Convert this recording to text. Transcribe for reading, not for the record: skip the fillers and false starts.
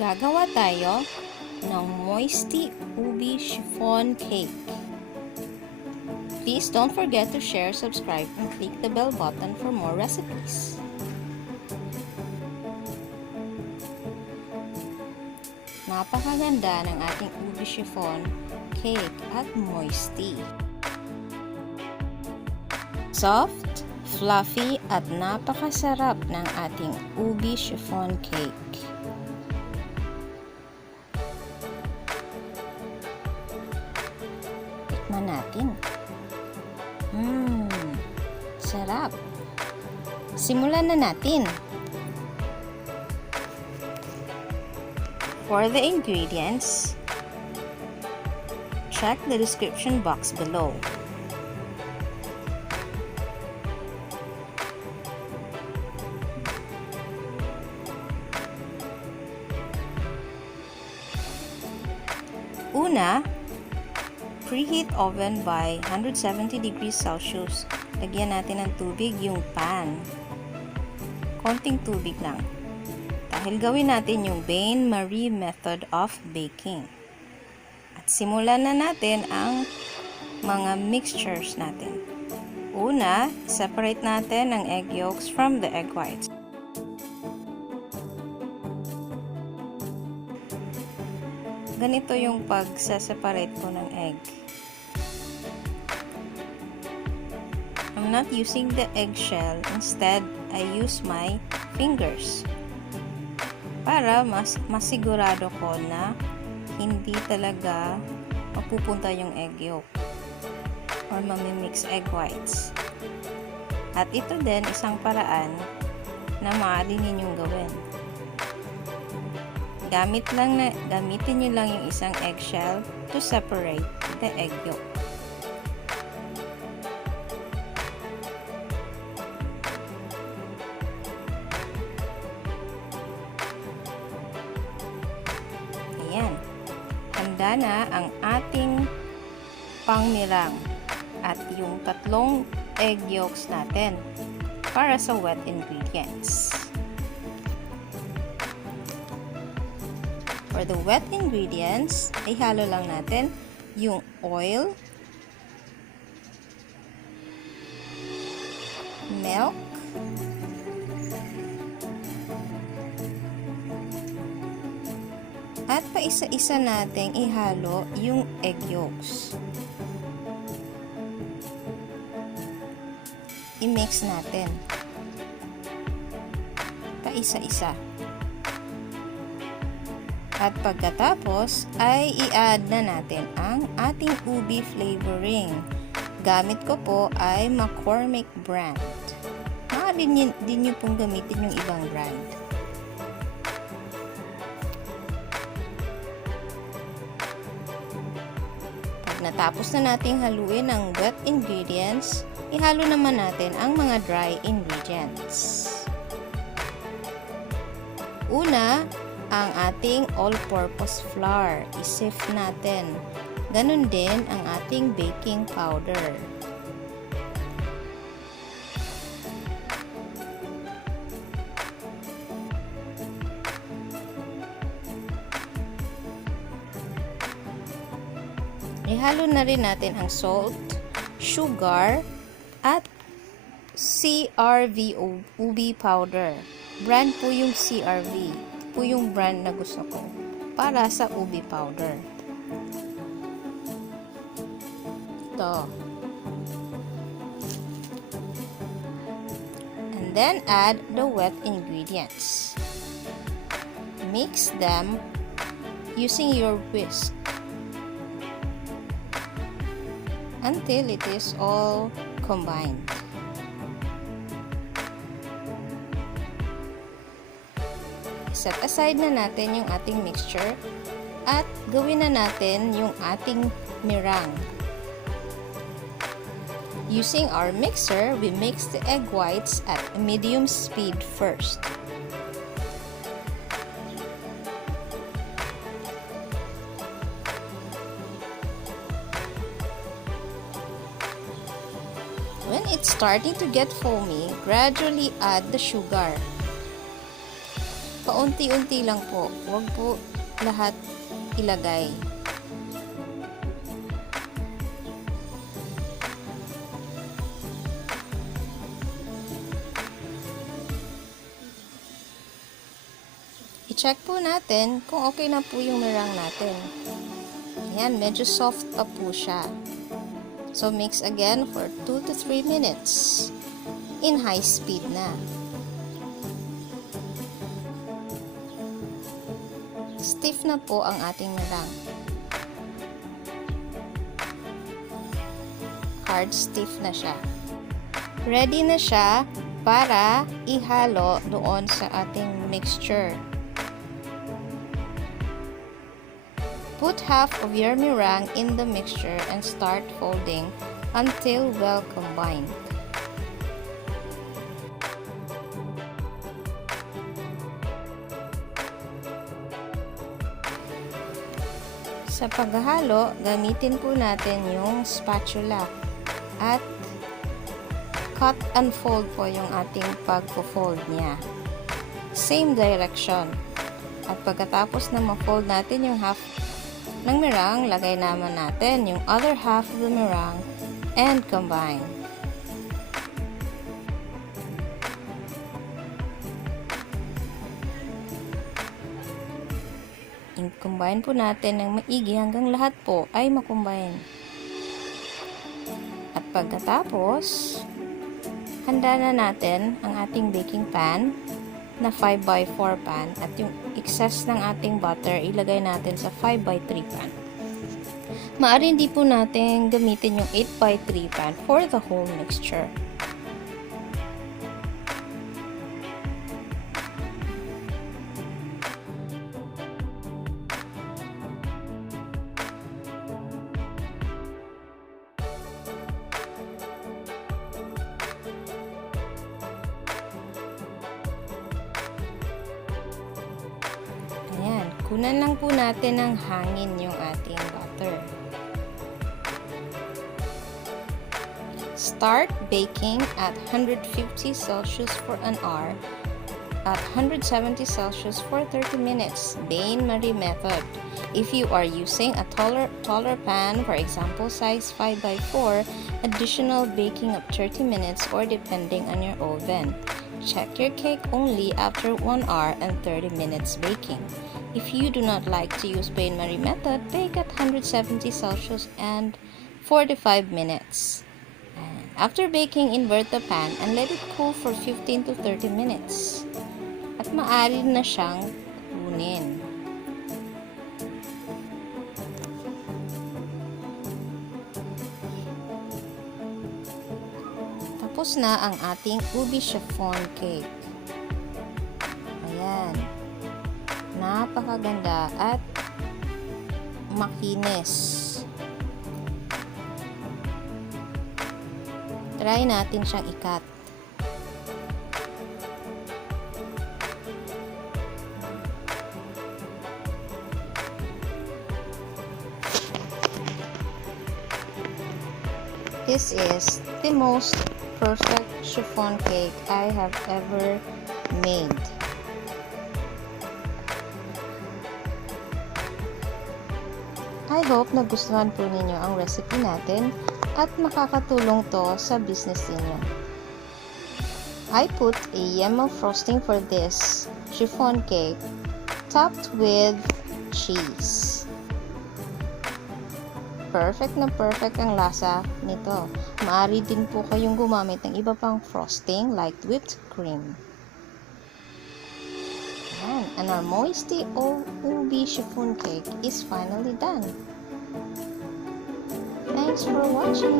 Gagawa tayo ng Moisty Ube Chiffon Cake. Please don't forget to share, subscribe, and click the bell button for more recipes. Napakaganda ng ating Ube Chiffon Cake at Moisty. Soft, fluffy, at napakasarap ng ating Ube Chiffon Cake. Tikman natin. Sarap. Simulan na natin. For the ingredients, check the description box below. Una, preheat oven by 170 degrees Celsius. Lagyan natin ng tubig yung pan. Konting tubig lang. Dahil gawin natin yung Baine method of baking. At simulan na natin ang mga mixtures natin. Una, separate natin ang egg yolks from the egg whites. Ganito yung pag-separate ko ng egg. I'm not using the eggshell. Instead, I use my fingers. Para masigurado ko na hindi talaga mapupunta yung egg yolk or mamimix egg whites. At ito din isang paraan na maaari ninyong gawin. Gamitin nyo lang yung isang eggshell to separate the egg yolk. Ayan. Handa na ang ating pangmirang at yung tatlong egg yolks natin para sa wet ingredients. For the wet ingredients, ihalo lang natin yung oil, milk, at paisa-isa nating ihalo yung egg yolks. I-mix natin. Paisa-isa. At pagkatapos ay i-add na natin ang ating ube flavoring. Gamit ko po ay McCormick brand. Maaari din nyo pong gamitin yung ibang brand. Pag natapos na nating haluin ang wet ingredients, ihalo naman natin ang mga dry ingredients. Una, ang ating all-purpose flour. I-sift natin. Ganun din ang ating baking powder. Ihalo na rin natin ang salt, sugar, at CRV ube powder. Brand po yung CRV. Po yung brand na gusto ko para sa ube powder. Ito. And then add the wet ingredients. Mix them using your whisk until it is all combined. Set aside na natin yung ating mixture at gawin na natin yung ating meringue. Using our mixer, we mix the egg whites at a medium speed first. When it's starting to get foamy, gradually add the sugar. Paunti-unti lang po. Huwag po lahat ilagay. I-check po natin kung okay na po yung meringue natin. Ayan, medyo soft pa po siya. So, mix again for 2 to 3 minutes in high speed na. Stiff na po ang ating meringue. Hard stiff na siya. Ready na siya para ihalo doon sa ating mixture. Put half of your meringue in the mixture and start folding until well combined. Sa paghahalo, gamitin po natin yung spatula at cut and fold po yung ating pag-fold niya. Same direction. At pagkatapos na ma-fold natin yung half ng meringue, lagay naman natin yung other half of the meringue and combine. I-combine po natin ng maigi hanggang lahat po ay makombine. At pagkatapos, handa na natin ang ating baking pan na 5x4 pan at yung excess ng ating butter ilagay natin sa 5x3 pan. Maaari hindi po natin gamitin yung 8x3 pan for the whole mixture. Ayan, kunan lang po natin ng hangin yung ating butter. Start baking at 150 Celsius for an hour, at 170 Celsius for 30 minutes. Baine Marie method. If you are using a taller pan, for example size 5x4, additional baking of 30 minutes or depending on your oven. Check your cake only after 1 hour and 30 minutes baking. If you do not like to use Baine Marie method, bake at 170 Celsius and 45 minutes. And after baking, invert the pan and let it cool for 15 to 30 minutes. At maaari na siyang kunin. Tapos na ang ating Ube Chiffon cake. Ayan. Napakaganda at makinis. Try natin siyang i-cut. This is the most perfect chiffon cake I have ever made. I hope nagustuhan po ninyo ang recipe natin at makakatulong to sa business ninyo. I put a yellow frosting for this chiffon cake topped with cheese. Perfect na perfect ang lasa nito. Maaari din po kayong gumamit ng iba pang frosting like whipped cream. Ayan. And our Moisty Ube Chiffon cake is finally done. Thanks for watching.